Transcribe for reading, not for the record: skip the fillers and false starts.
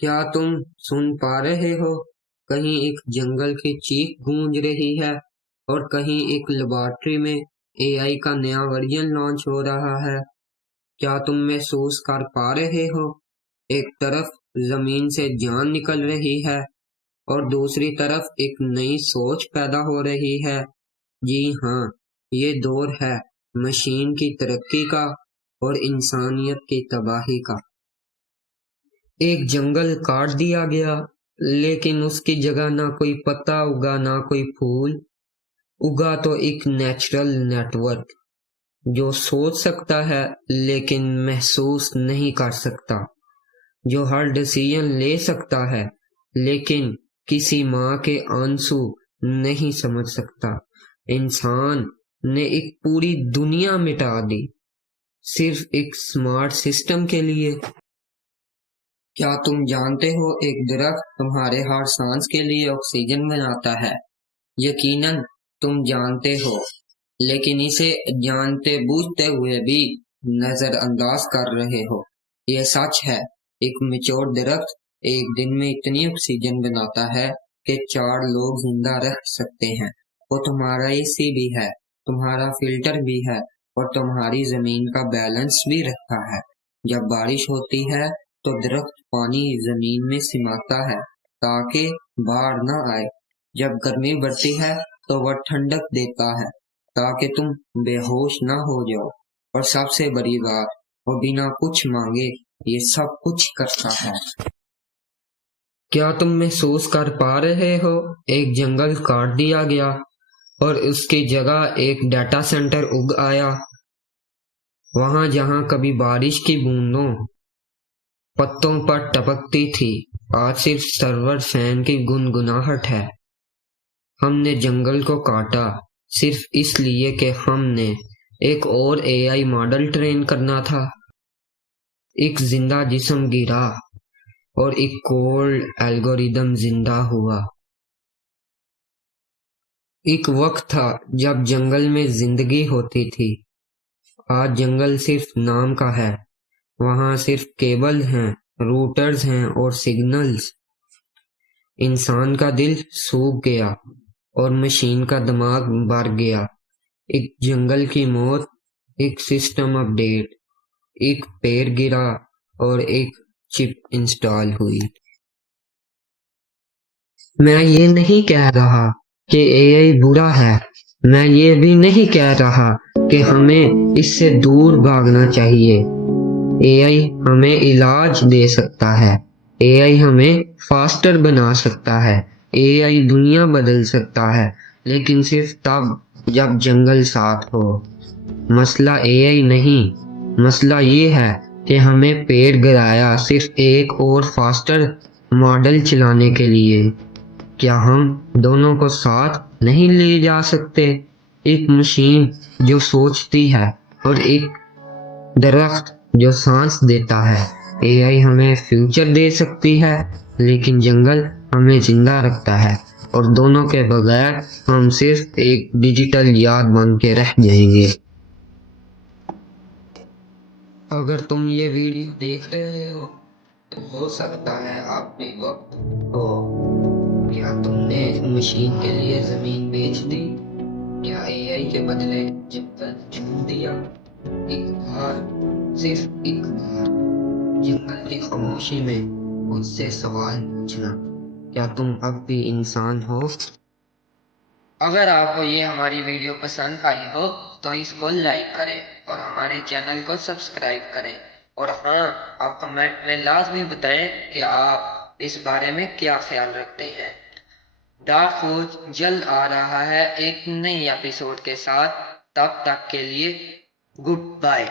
کیا تم سن پا رہے ہو؟ کہیں ایک جنگل کی چیخ گونج رہی ہے اور کہیں ایک لیبارٹری میں اے آئی کا نیا ورژن لانچ ہو رہا ہے۔ کیا تم محسوس کر پا رہے ہو؟ ایک طرف زمین سے جان نکل رہی ہے اور دوسری طرف ایک نئی سوچ پیدا ہو رہی ہے۔ جی ہاں، یہ دور ہے مشین کی ترقی کا اور انسانیت کی تباہی کا۔ ایک جنگل کاٹ دیا گیا، لیکن اس کی جگہ نہ کوئی پتا اگا نہ کوئی پھول اگا، تو ایک نیچرل نیٹ ورک جو سوچ سکتا ہے لیکن محسوس نہیں کر سکتا، جو ہر ڈیسیژن لے سکتا ہے لیکن کسی ماں کے آنسو نہیں سمجھ سکتا۔ انسان نے ایک پوری دنیا مٹا دی صرف ایک سمارٹ سسٹم کے لیے۔ کیا تم جانتے ہو ایک درخت تمہارے ہر سانس کے لیے آکسیجن بناتا ہے؟ یقیناً تم جانتے ہو، لیکن اسے جانتے بوجھتے ہوئے بھی نظر انداز کر رہے ہو۔ یہ سچ ہے، ایک میچور درخت ایک دن میں اتنی آکسیجن بناتا ہے کہ 4 لوگ زندہ رہ سکتے ہیں۔ وہ تمہارا اے سی بھی ہے، تمہارا فلٹر بھی ہے اور تمہاری زمین کا بیلنس بھی رکھتا ہے۔ جب بارش ہوتی ہے تو درخت پانی زمین میں سماتا ہے تاکہ باڑھ نہ آئے۔ جب گرمی بڑھتی ہے تو وہ ٹھنڈک دیتا ہے تاکہ تم بے ہوش نہ ہو جاؤ۔ اور سب سے بڑی بات، وہ بنا کچھ مانگے یہ سب کچھ کرتا ہے۔ کیا تم محسوس کر پا رہے ہو؟ ایک جنگل کاٹ دیا گیا اور اس کی جگہ ایک ڈیٹا سینٹر اگ آیا۔ وہاں جہاں کبھی بارش کی بوندوں پتوں پر ٹپکتی تھی، آج صرف سرور فین کی گنگناہٹ ہے۔ ہم نے جنگل کو کاٹا صرف اس لیے کہ ہم نے ایک اور اے آئی ماڈل ٹرین کرنا تھا۔ ایک زندہ جسم گرا اور ایک کولڈ الگوریدم زندہ ہوا۔ ایک وقت تھا جب جنگل میں زندگی ہوتی تھی، آج جنگل صرف نام کا ہے۔ وہاں صرف کیبل ہیں، روٹرز ہیں اور سگنلز۔ انسان کا دل سوکھ گیا اور مشین کا دماغ بھر گیا۔ ایک جنگل کی موت، ایک سسٹم اپ ڈیٹ، ایک پیڑ گرا اور ایک چپ انسٹال ہوئی۔ میں یہ نہیں کہہ رہا کہ اے آئی برا ہے، میں یہ بھی نہیں کہہ رہا کہ ہمیں اس سے دور بھاگنا چاہیے۔ اے آئی ہمیں علاج دے سکتا ہے، اے آئی ہمیں فاسٹر بنا سکتا ہے، اے آئی دنیا بدل سکتا ہے، لیکن صرف تب جب جنگل ساتھ ہو۔ مسئلہ اے آئی نہیں، مسئلہ یہ ہے کہ ہمیں پیڑ گرایا صرف ایک اور فاسٹر ماڈل چلانے کے لیے۔ کیا ہم دونوں کو ساتھ نہیں لے جا سکتے؟ ایک مشین جو سوچتی ہے اور ایک درخت جو سانس دیتا ہے۔ اے آئی ہمیں فیوچر دے سکتی ہے، لیکن جنگل ہمیں زندہ رکھتا ہے، اور دونوں کے بغیر ہم صرف ایک ڈیجیٹل یاد بن کے رہ جائیں گے۔ اگر تم یہ ویڈیو دیکھ رہے ہو تو ہو سکتا ہے اب بھی وقت ہو۔ کیا تم نے مشین کے لیے زمین بیچ دی؟ کیا اے آئی کے بدلے جنگل چھوڑ دیا؟ ایک بار، صرف ایک بار، جنگل کی خاموشی میں خود سے سوال پوچھنا، کیا تم اب بھی انسان ہو؟ اگر آپ کو یہ ہماری ویڈیو پسند آئی ہو تو اس کو لائک کریں اور ہمارے چینل کو سبسکرائب کریں، اور ہاں، آپ کمنٹ میں لازمی بتائیں کہ آپ اس بارے میں کیا خیال رکھتے ہیں۔ ڈارک فورج جلد آ رہا ہے ایک نئی ایپیسوڈ کے ساتھ، تب تک کے لیے گڈ بائے۔